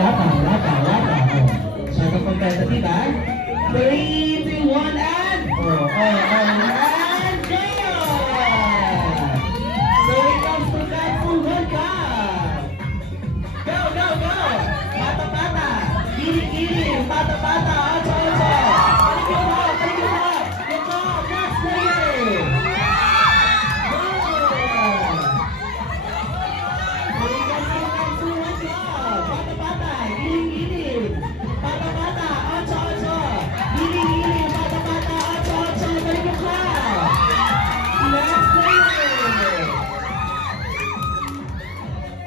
wala pa. Masyado competitive, ha? 3, 2, 1, and... and go! So it comes to that full World Cup. Go! Bata. Giri. Bata. Ocho. Balik yung hop. Yung hop. Next player. Go! So it comes to that full World Cup. Bata. Giri. Bata. Ocho. Giri. Bata. Ocho. Balik yung hop. Next player.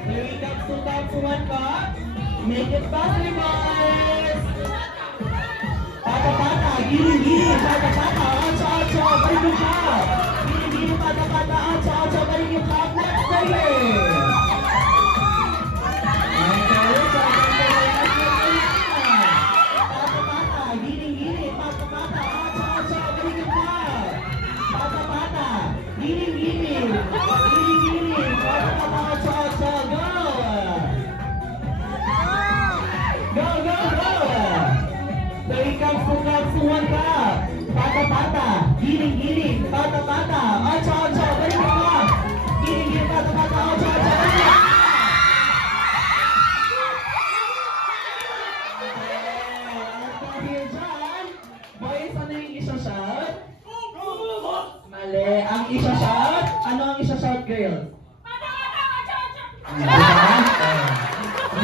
Here it comes to that full World Cup. Make it faster, boys! Bata, giri, bata, ocho, balik yung hop! Giri, bata, ocho, balik yung hop! Next player! Bata, giri, bata, ocho, balik yung hop! Bata, giri, bata, ocho, go! So it comes to World Cup. Bata, giri, bata, ocho, balik yung hop. Giri, bata, ocho, balik yung hop. Dahil dyan, boys, ano yung isa-shout? Mali. Ang isa-shout? Ano ang isa-shout, girls?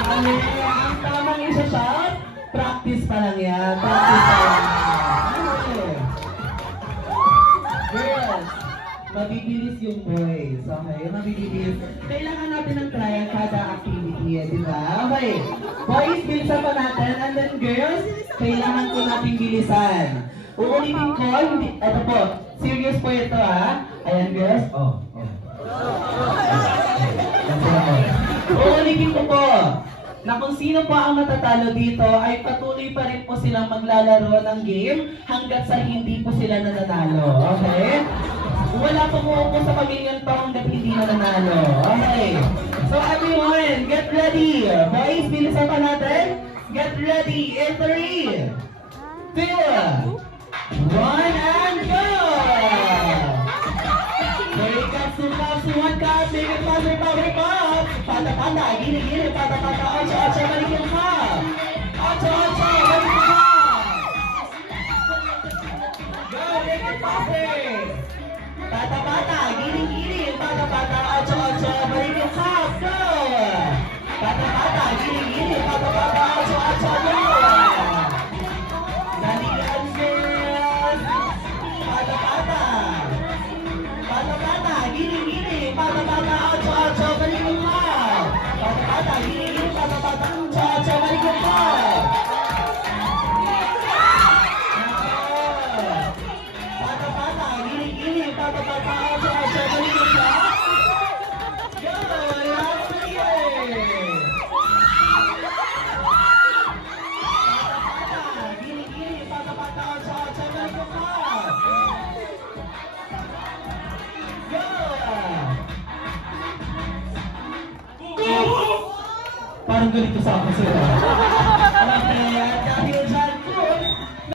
Mali. Ang tamang isa-shout? Practice pa lang yan. Girls, mabibilis yung boys. Okay, mabibilis. Kailangan natin ng trial kada activity, di ba? Okay. Boys, bilisan pa natin. And then girls, kailangan ko natin bilisan. Uulitin ko, ito po, serious po ito, ha? Ayan, girls. Uulitin ko po na kung sino po ang matatalo dito ay patuloy pa rin po silang maglalaro ng game hanggat sa hindi po sila nananalo. Okay? Wala pong uupo sa pamilyang to hanggat hindi nananalo. Okay? So everyone, get ready! Boys, bilisan pa natin. Get ready in 3, 2, 1, and go! Here it comes to one cup. Make it faster, power pop! Pata, gini, pata, ocho, balik yung hop! Ocho, balik yung hop! Go, make it faster! Pata, gini, pata, ocho, balik yung hop! Go! Pata, gini, pata, ocho, go! Dalian, girls! Pata, gini, pata, ocho, balik yung hop! Pata, gini, pata, ocho, balik yung hop! Pata, gini, pata, ocho, balik yung hop! Go! Last player! Pata, gini, pata, ocho, balik yung hop! Parang ganito sa akin sila.